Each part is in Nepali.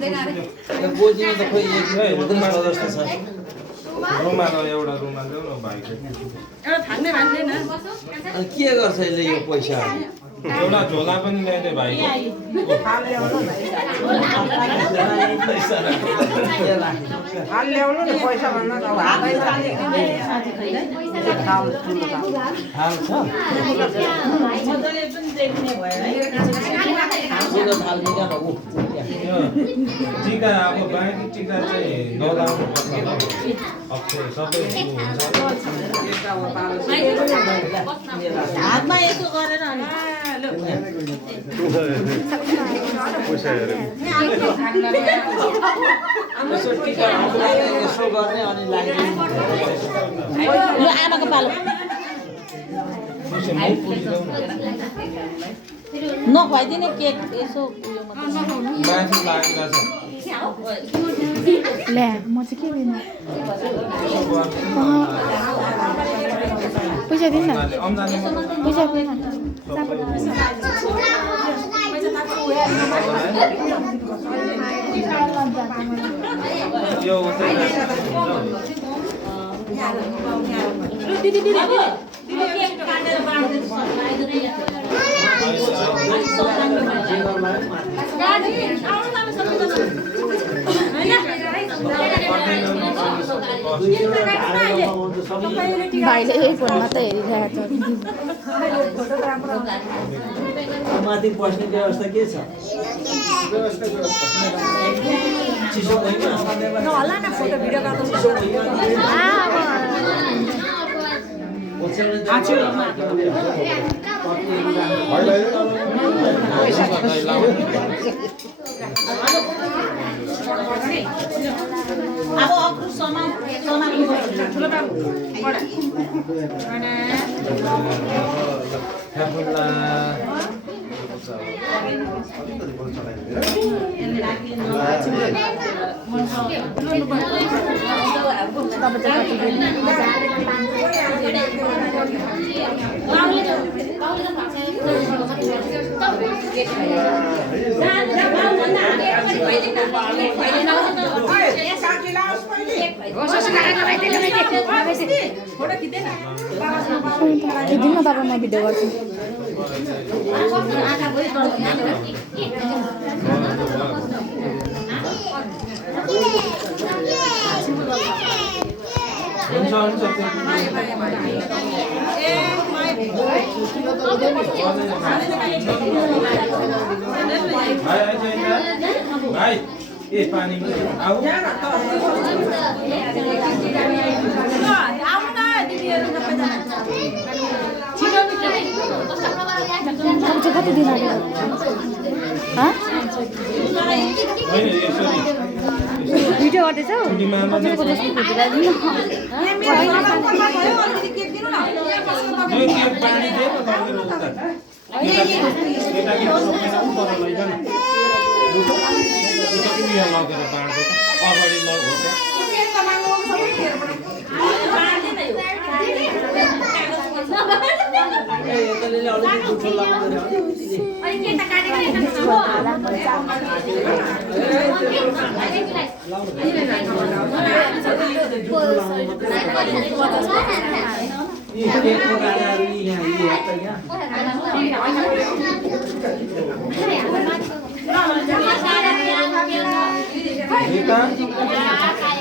बोजीमा त खोइ एक हुँदैन जस्तो छ रुमाल एउटा रुमाल ल्याउ न भाइको एउटा थाक्ने भान्दैन अनि के गर्छ यसले यो पैसा एउटा झोला पनि ल्याइदे भाइको हाल ल्याउनु नि पैसा भन्दा त थाल छ मजाले पनि देख्ने भयो सुगा थाल निकाल उ टिका अब बाँकी टिका चाहिँ नलाउनु पर्छ अक्षर सबै हुन्छ हातमा यसो गरेर अनि यसो टिका यसो गर्ने अनि लाग्ने ल आमाको पालो नखुवाइदिने केक यसो उयो माथि लागेको छ ल्या म चाहिँ के लिनु पैसा दिनु न पैसा दिनु यो भाइले यही फोनमा त हेरिरहेको छ माथि बस्ने व्यवस्था के छ चिसो होइन होला न फोटो भिडियो गर्नु अब अक्रू सामान ठुलो बाबु खिच्दिनु न तपाईँ म भिडियो गर्छु हुन्छ हुन्छ भाइ ए पानी आऊ कति दिन अगाडि भिडियो गर्दैछौ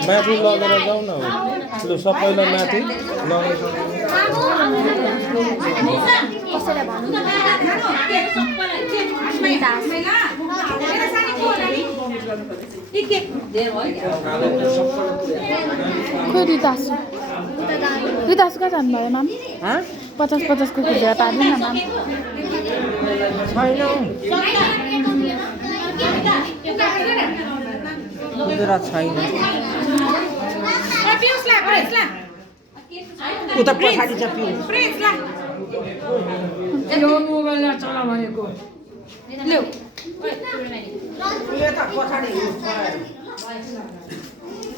माथि लगेर जाउँ न लु सबैलाई माथि लगेर खोइ रितासु रितासु कहाँ जानुभयो माम 50-50 को खुजेर पार्नु न माम छैन उता पछाडि छ यो मोबाइल चला भनेको ल्याउ